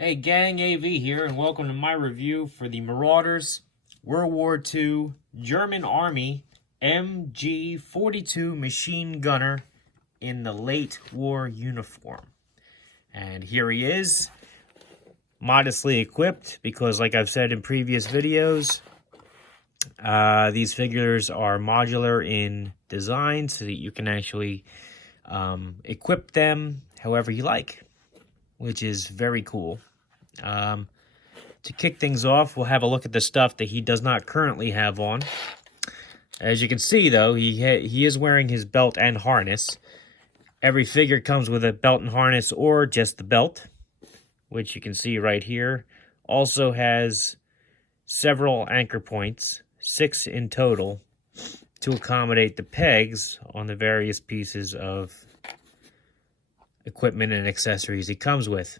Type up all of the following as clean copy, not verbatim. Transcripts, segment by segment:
Hey gang, AV here, and welcome to my review for the Marauders World War II German Army MG42 machine gunner in the late war uniform. And here he is, modestly equipped, because like I've said in previous videos, these figures are modular in design so that you can actually equip them however you like, which is very cool. To kick things off, we'll have a look at the stuff that he does not currently have on. As you can see, though, he is wearing his belt and harness. Every figure comes with a belt and harness or just the belt, which you can see right here. Also has several anchor points, 6 in total, to accommodate the pegs on the various pieces of equipment and accessories he comes with.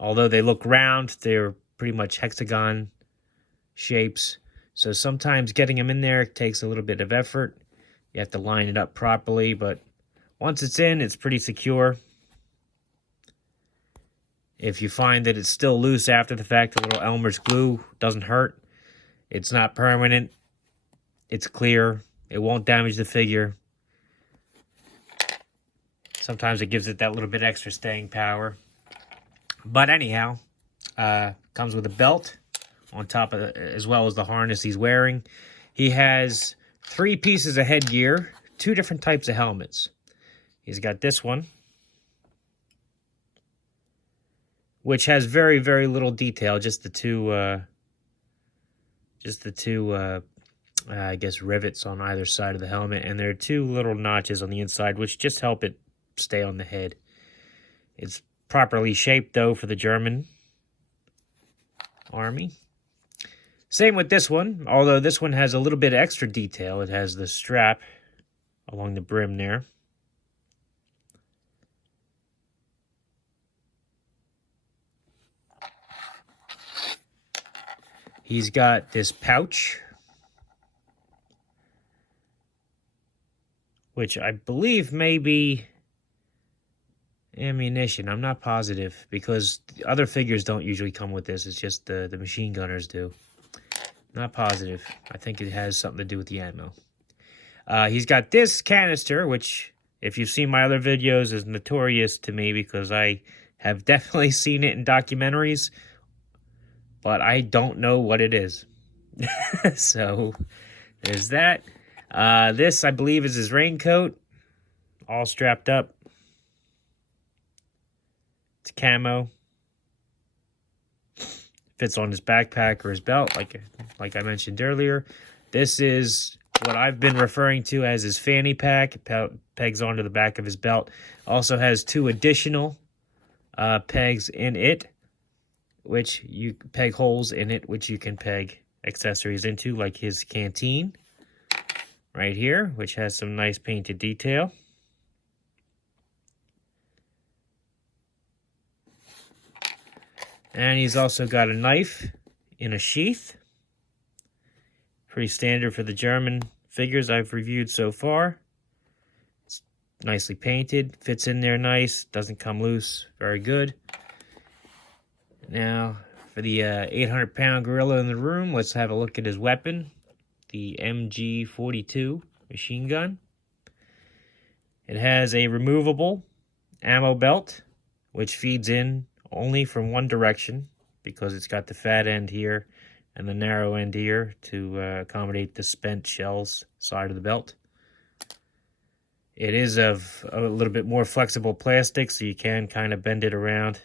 Although they look round, they're pretty much hexagon shapes. So sometimes getting them in there takes a little bit of effort. You have to line it up properly, but once it's in, it's pretty secure. If you find that it's still loose after the fact, the little Elmer's glue doesn't hurt. It's not permanent. It's clear. It won't damage the figure. Sometimes it gives it that little bit extra staying power. But anyhow, comes with a belt on top of it, as well as the harness he's wearing. He has 3 pieces of headgear, 2 different types of helmets. He's got this one, which has very, very little detail. Just the two, I guess, rivets on either side of the helmet, and there are 2 little notches on the inside, which just help it stay on the head. It's properly shaped, though, for the German army. Same with this one, although this one has a little bit extra detail. It has the strap along the brim there. He's got this pouch, which I believe may be ammunition. I'm not positive, because the other figures don't usually come with this. It's just the machine gunners do. Not positive. I think it has something to do with the ammo. He's got this canister, which, if you've seen my other videos, is notorious to me because I have definitely seen it in documentaries, but I don't know what it is. So, there's that. This, I believe, is his raincoat, all strapped up. It's camo. Fits on his backpack or his belt, like I mentioned earlier. This is what I've been referring to as his fanny pack. It pegs onto the back of his belt. Also has 2 additional pegs in it, which you peg holes in it, which you can peg accessories into, like his canteen right here, which has some nice painted detail. And he's also got a knife in a sheath. Pretty standard for the German figures I've reviewed so far. It's nicely painted, fits in there nice, doesn't come loose, very good. Now, for the 800-pound gorilla in the room, let's have a look at his weapon, the MG42 machine gun. It has a removable ammo belt, which feeds in only from one direction, because it's got the fat end here and the narrow end here to accommodate the spent shells side of the belt. It is of a little bit more flexible plastic, so you can kind of bend it around,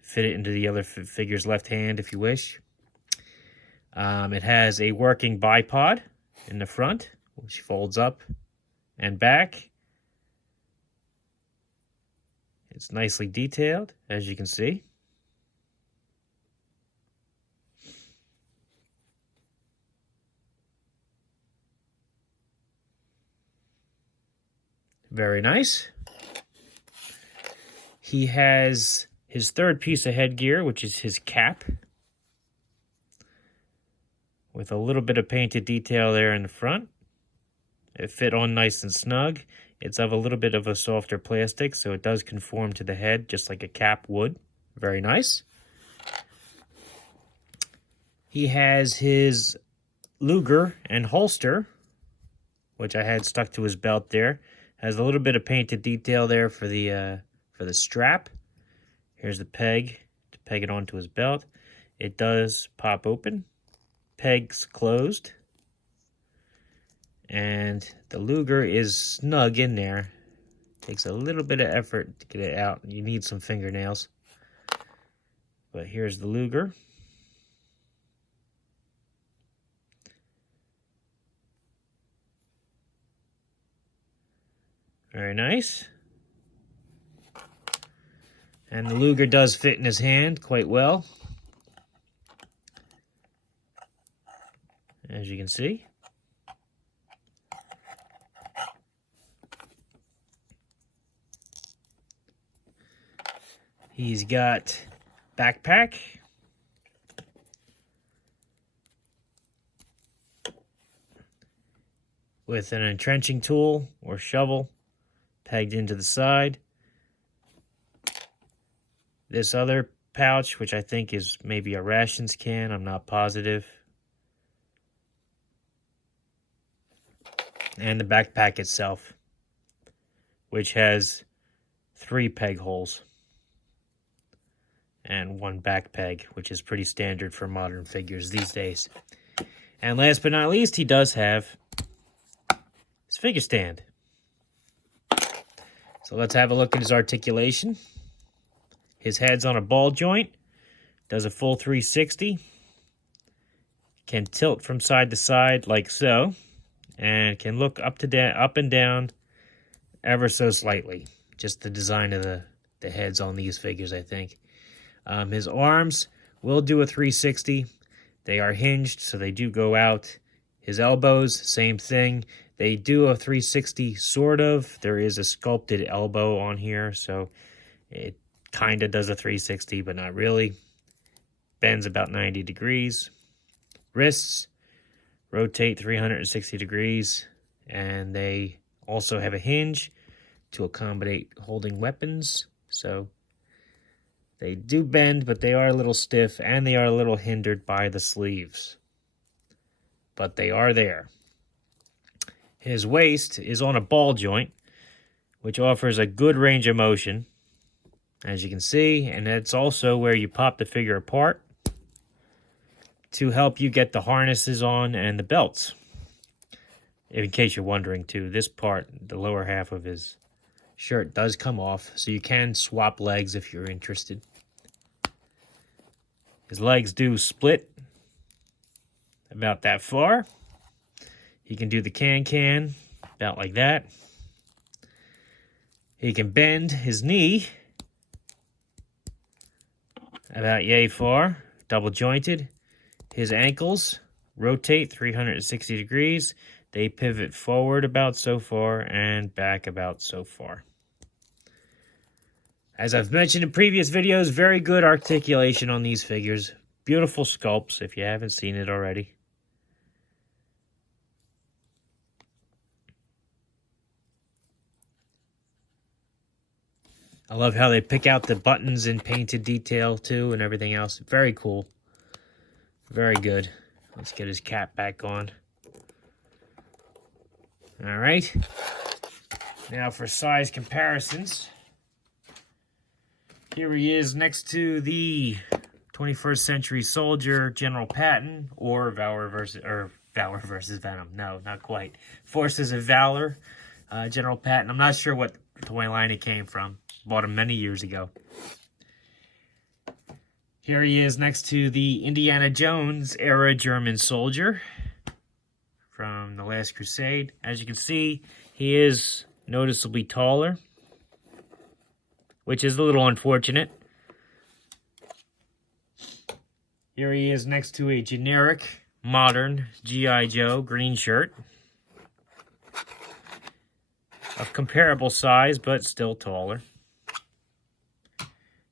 fit it into the other figure's left hand if you wish. It has a working bipod in the front, which folds up and back. It's nicely detailed, as you can see. Very nice. He has his 3rd piece of headgear, which is his cap, with a little bit of painted detail there in the front. It fit on nice and snug. It's of a little bit of a softer plastic, so it does conform to the head, just like a cap would. Very nice. He has his Luger and holster, which I had stuck to his belt there. Has a little bit of painted detail there for the strap. Here's the peg to peg it onto his belt. It does pop open. Pegs closed. And the Luger is snug in there. Takes a little bit of effort to get it out. You need some fingernails. But here's the Luger. Very nice. And the Luger does fit in his hand quite well, as you can see. He's got backpack. With an entrenching tool or shovel pegged into the side. This other pouch, which I think is maybe a rations can, I'm not positive. And the backpack itself, which has 3 peg holes. And 1 back peg, which is pretty standard for modern figures these days. And last but not least, he does have his figure stand. So let's have a look at his articulation. His head's on a ball joint, does a full 360, can tilt from side to side like so, and can look up and down ever so slightly. Just the design of the heads on these figures, I think. His arms will do a 360. They are hinged, so they do go out. His elbows, same thing. They do a 360, sort of. There is a sculpted elbow on here, so it kind of does a 360, but not really. Bends about 90 degrees. Wrists rotate 360 degrees, and they also have a hinge to accommodate holding weapons. So they do bend, but they are a little stiff, and they are a little hindered by the sleeves. But they are there. His waist is on a ball joint, which offers a good range of motion, as you can see, and that's also where you pop the figure apart to help you get the harnesses on and the belts. In case you're wondering too, this part, the lower half of his shirt, does come off, so you can swap legs if you're interested. His legs do split about that far. He can do the can about like that. He can bend his knee about yay far, double jointed. His ankles rotate 360 degrees. They pivot forward about so far and back about so far. As I've mentioned in previous videos, very good articulation on these figures. Beautiful sculpts if you haven't seen it already. I love how they pick out the buttons in painted detail too and everything else. Very cool. Very good. Let's get his cap back on. All right. Now for size comparisons. Here he is next to the 21st Century Soldier General Patton, or Valor versus Venom. No, not quite. Forces of Valor General Patton. I'm not sure what toy line it came from. Bought him many years ago. Here he is next to the Indiana Jones era German soldier from The Last Crusade. As you can see, he is noticeably taller, which is a little unfortunate. Here he is next to a generic, modern G.I. Joe green shirt of comparable size, but still taller.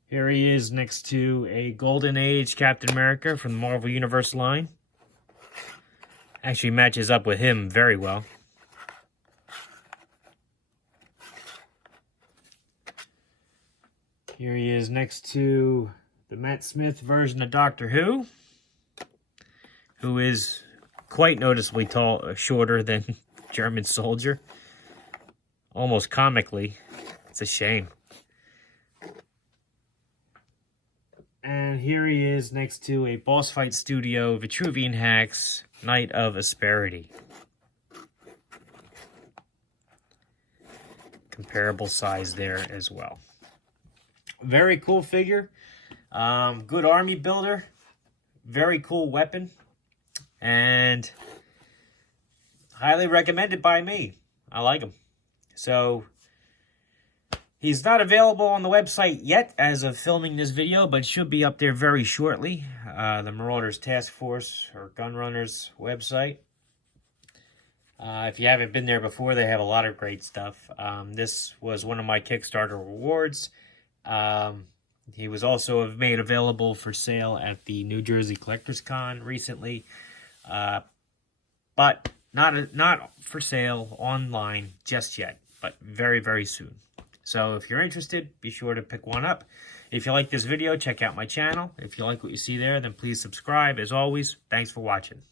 Here he is next to a Golden Age Captain America from the Marvel Universe line. Actually matches up with him very well. Here he is next to the Matt Smith version of Doctor Who is quite noticeably shorter than German Soldier. Almost comically. It's a shame. And here he is next to a Boss Fight Studio Vitruvian Hacks Knight of Asperity. Comparable size there as well. Very cool figure. Good army builder. Very cool weapon. And highly recommended by me. I like him. So, he's not available on the website yet as of filming this video, but should be up there very shortly. The Marauders Task Force or Gunrunners website. If you haven't been there before, they have a lot of great stuff. This was one of my Kickstarter rewards. He was also made available for sale at the New Jersey Collectors Con recently. But not for sale online just yet, but very, very soon. So if you're interested, be sure to pick one up. If you like this video, check out my channel. If you like what you see there, then please subscribe. As always, thanks for watching.